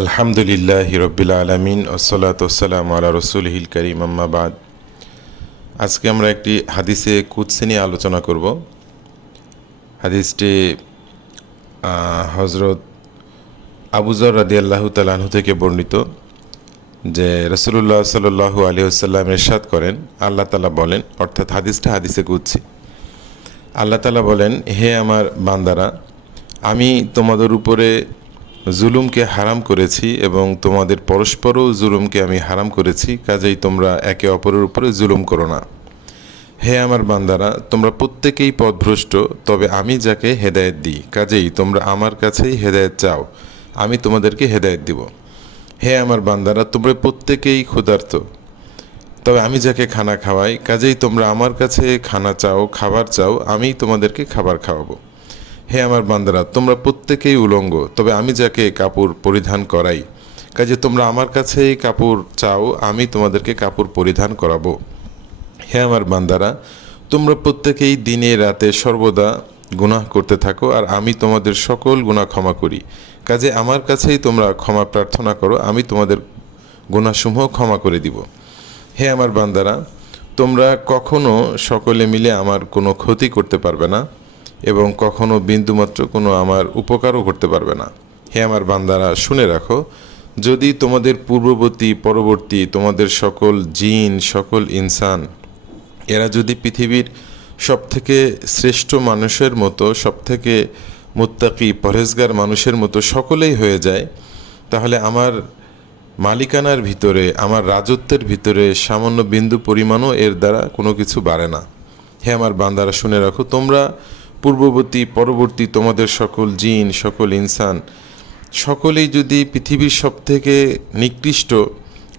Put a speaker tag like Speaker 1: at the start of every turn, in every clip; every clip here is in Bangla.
Speaker 1: আলহামদুলিল্লাহ রবিল আলমিন ওসলাতাম আলা রসুলহিল করিম আম্মাবাদ আজকে আমরা একটি হাদিসে কুৎসে নিয়ে আলোচনা করব। হাদিসটি হজরত আবুজর রাদি আল্লাহ তালাহু থেকে বর্ণিত, যে রসুল্লাহ সাল্লু আলী আসাল্লাম এরশাদ করেন। আল্লাহ তালা বলেন, অর্থাৎ হাদিসটা হাদিসে কুৎসি আল্লাহ তালা বলেন, হে আমার বান্দারা, আমি তোমাদের উপরে জুলুমকে হারাম করেছি এবং তোমাদের পরস্পরও জুলুমকে আমি হারাম করেছি, কাজেই তোমরা একে অপরের উপরে জুলুম করো না। হে আমার বান্দারা, তোমরা প্রত্যেকেই পথভ্রষ্ট, তবে আমি যাকে হেদায়েত দিই, কাজেই তোমরা আমার কাছেই হেদায়েত চাও, আমি তোমাদেরকে হেদায়েত দিব। হে আমার বান্দারা, তোমরা প্রত্যেকেই ক্ষুধার্ত, তবে আমি যাকে খানা খাওয়াই, কাজেই তোমরা আমার কাছে খানা চাও, খাবার চাও, আমি তোমাদেরকে খাবার খাওয়াবো। হে আমার বান্দারা, তোমরা প্রত্যেকেই উলঙ্গ, তবে আমি যাকে কাপড় পরিধান করাই, কাজে তোমরা আমার কাছেই কাপড় চাও, আমি তোমাদেরকে কাপড় পরিধান করাবো। হে আমার বান্দারা, তোমরা প্রত্যেকেই দিনে রাতে সর্বদা গুনাহ করতে থাকো, আর আমি তোমাদের সকল গুনাহ ক্ষমা করি। কাজে আমার কাছেই তোমরা ক্ষমা প্রার্থনা করো, আমি তোমাদের গুণাসমূহ ক্ষমা করে দিব। হে আমার বান্দারা, তোমরা কখনো সকলে মিলে আমার কোনো ক্ষতি করতে পারবে না। এবং কখনো বিন্দুমাত্র কোনো আমার উপকারও করতে পারবে না। হে আমার বান্দারা, শুনে রাখো, যদি তোমাদের পূর্ববর্তী, পরবর্তী, তোমাদের সকল জিন, সকল ইনসান, এরা যদি পৃথিবীর সবথেকে শ্রেষ্ঠ মানুষের মতো, সবথেকে মুত্তাকি, পরহেজগার মানুষের মতো সকলেই হয়ে যায়, তাহলে আমার মালিকানার ভিতরে, আমার রাজত্বের ভিতরে সামান্য বিন্দু পরিমাণও এর দ্বারা কোনো কিছু বাড়ে না। হে আমার বান্দারা, শুনে রাখো, তোমরা পূর্ববর্তী, পরবর্তী তোমাদের সকল জিন, সকল ইনসান, সকলেই যদি পৃথিবীর সব থেকে নিকৃষ্ট,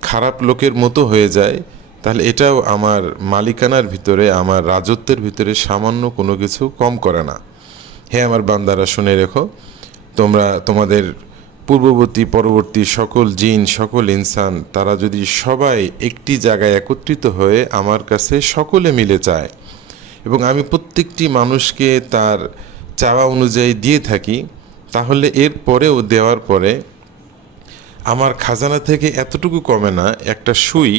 Speaker 1: খারাপ লোকের মতো হয়ে যায়, তাহলে এটাও আমার মালিকানার ভিতরে, আমার রাজত্বের ভিতরে সামান্য কোনো কিছু কম করে না। হে আমার বান্দারা, শুনে রেখো, তোমরা তোমাদের পূর্ববর্তী, পরবর্তী সকল জিন, সকল ইনসান, তারা যদি সবাই একটি জায়গায় একত্রিত হয়ে আমার কাছে সকলে মিলে চায় এবং আমি প্রত্যেকটি মানুষকে তার চাওয়া অনুযায়ী দিয়ে থাকি, তাহলে এর পরেও দেওয়ার পরে আমার খাজানা থেকে এতটুকু কমে না, একটা সুই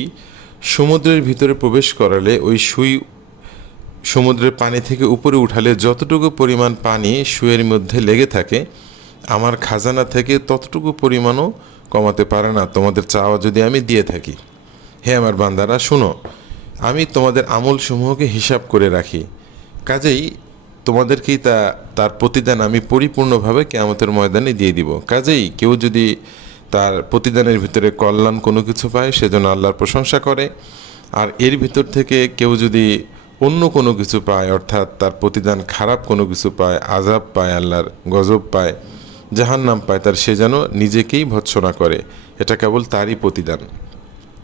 Speaker 1: সমুদ্রের ভিতরে প্রবেশ করালে ওই সুই সমুদ্রের পানি থেকে উপরে উঠালে যতটুকু পরিমাণ পানি সুয়ের মধ্যে লেগে থাকে, আমার খাজানা থেকে ততটুকু পরিমাণও কমাতে পারে না, তোমাদের চাওয়া যদি আমি দিয়ে থাকি। হে আমার বান্দারা, শুনো আমি তোমাদের আমল সমূহকে হিসাব করে রাখি। কাজেই তোমাদেরকেই তা, তার প্রতিদান আমি পরিপূর্ণভাবে কেয়ামতের ময়দানে দিয়ে দিব। কাজেই কেউ যদি তার প্রতিদানের ভিতরে কল্যাণ কোনো কিছু পায় সেজন্য আল্লাহর প্রশংসা করে। আর এর ভিতর থেকে কেউ যদি অন্য কোনো কিছু পায়, অর্থাৎ তার প্রতিদান খারাপ কোনো কিছু পায় আজাব পায়, আল্লাহর গজব পায়, জাহান্নাম পায়, তার সে যেন নিজেকেই ভৎসনা করে। এটা কেবল তারই প্রতিদান।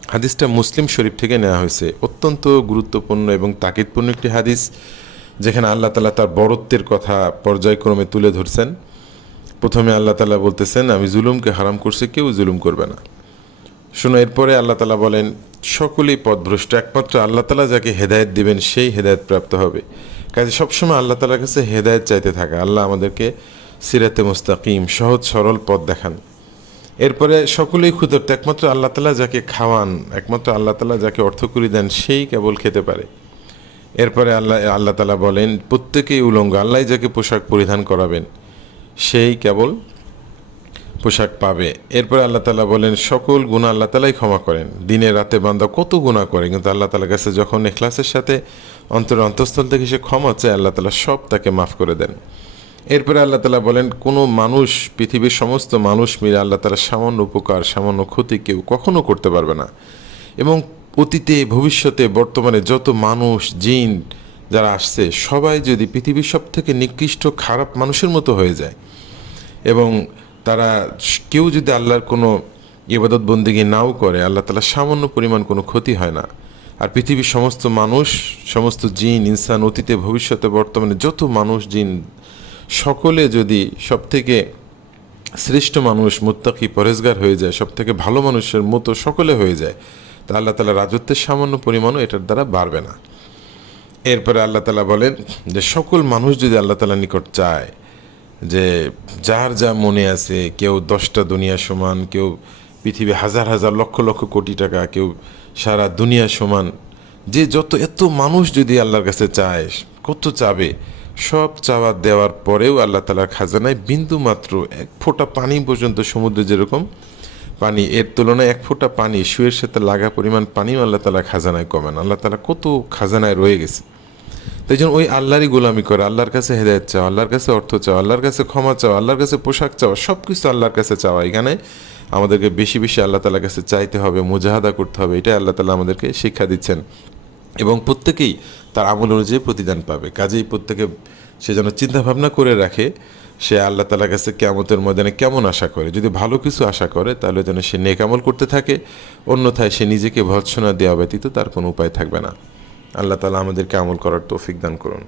Speaker 1: হাদিসটা মুসলিম শরীফ থেকে নেওয়া হয়েছে। অত্যন্ত গুরুত্বপূর্ণ এবং তাকিদপূর্ণ একটি হাদিস, যেখানে আল্লাহ তালা তার বরত্বের কথা পর্যায়ক্রমে তুলে ধরছেন। প্রথমে আল্লাহ তালা বলতেছেন, আমি জুলুমকে হারাম করছি, কেউ জুলুম করবে না। শোনো, এরপরে আল্লাহ তালা বলেন, সকলেই পথভ্রষ্ট, একমাত্র আল্লাহ তালা যাকে হেদায়ত দিবেন, সেই হেদায়ত প্রাপ্ত হবে। কাজে সবসময় আল্লাহ তালার কাছে হেদায়ত চাইতে থাকা, আল্লাহ আমাদেরকে সিরাতে মুস্তাকিম, সহজ সরল পথ দেখান। এরপরে সকলেই ক্ষুধার্ত, একমাত্র আল্লাহ তালা যাকে খাওয়ান, একমাত্র আল্লাহ তালা যাকে অর্থ করি দেন, সেই কেবল খেতে পারে। এরপরে আল্লাহ আল্লাহ তালা বলেন, প্রত্যেকেই উলঙ্গ, আল্লাহ যাকে পোশাক পরিধান করাবেন, সেই কেবল পোশাক পাবে। এরপরে আল্লাহ তালা বলেন, সকল গুণা আল্লাহ তালাই ক্ষমা করেন। দিনে রাতে বান্দা কত গুণা করে, কিন্তু আল্লাহ তালার কাছে যখন এখলাসের সাথে অন্তর অন্তঃস্থল থেকে সে ক্ষমা চায়, আল্লাহ তালা সব তাকে মাফ করে দেন। এরপরে আল্লাহ তালা বলেন, কোনো মানুষ, পৃথিবীর সমস্ত মানুষ মিলে আল্লাহ তালা সামান্য উপকার, সামান্য ক্ষতি কেউ কখনো করতে পারবে না। এবং অতীতে, ভবিষ্যতে, বর্তমানে যত মানুষ, জিন যারা আসছে, সবাই যদি পৃথিবীর সব থেকে নিকৃষ্ট, খারাপ মানুষের মতো হয়ে যায় এবং তারা কেউ যদি আল্লাহর কোনো ইবাদত বন্দিগি নাও করে, আল্লাহ তালা সামান্য পরিমাণ কোনো ক্ষতি হয় না। আর পৃথিবীর সমস্ত মানুষ, সমস্ত জিন, ইনসান, অতীতে, ভবিষ্যতে, বর্তমানে যত মানুষ, জিন সকলে যদি সব থেকে শ্রেষ্ঠ মানুষ, মুত্তাকি, পরেজগার হয়ে যায় সব থেকে ভালো মানুষের মতো সকলে হয়ে যায়, তা আল্লাহ তালা রাজত্বের সামান্য পরিমাণও এটার দ্বারা বাড়বে না। এরপরে আল্লাহ তালা বলেন যে, সকল মানুষ যদি আল্লাহ তালা নিকট চায় যে, যার যা মনে আছে, কেউ দশটা দুনিয়া সমান, কেউ পৃথিবী হাজার হাজার লক্ষ লক্ষ কোটি টাকা, কেউ সারা দুনিয়া সমান, যে যত, এত মানুষ যদি আল্লাহর কাছে চায়, কত চাবে সব চাওয়া দেওয়ার পরেও আল্লাহ তালার খাজানায় বিন্দু মাত্র এক ফোঁটা পানি পর্যন্ত সমুদ্রে যেরকম পানি, এর তুলনায় এক ফোঁটা পানি শুয়ের সাথে লাগা পরিমাণ পানিও আল্লাহ তালা খাজানায় কমেন আল্লাহ তালা কত খাজানায় রয়ে গেছে। তাই জন্য ওই আল্লাহরই গোলামি করে, আল্লাহর কাছে হেদায়ত চাও, আল্লাহর কাছে অর্থ চাও, আল্লাহর কাছে ক্ষমা চাও, আল্লাহর কাছে পোশাক চাও সব কিছু আল্লাহর কাছে চাওয়া এখানে আমাদেরকে বেশি বেশি আল্লাহ তালার কাছে চাইতে হবে, মুজাহাদা করতে হবে, এটাই আল্লাহ তালা আমাদেরকে শিক্ষা দিচ্ছেন। এবং প্রত্যেকেই তার আমল অনুযায়ী প্রতিদান পাবে। কাজেই প্রত্যেকে সে যেন চিন্তাভাবনা করে রাখে, সে আল্লাহ তালার কাছে কেমতের ময়দানে কেমন আশা করে। যদি ভালো কিছু আশা করে, তাহলে যেন সে নেকামল করতে থাকে, অন্যথায় সে নিজেকে ভৎসনা দেওয়া ব্যতীত তার কোনো উপায় থাকবে না। আল্লাহ তালা আমাদেরকে আমল করার তৌফিক দান করুন।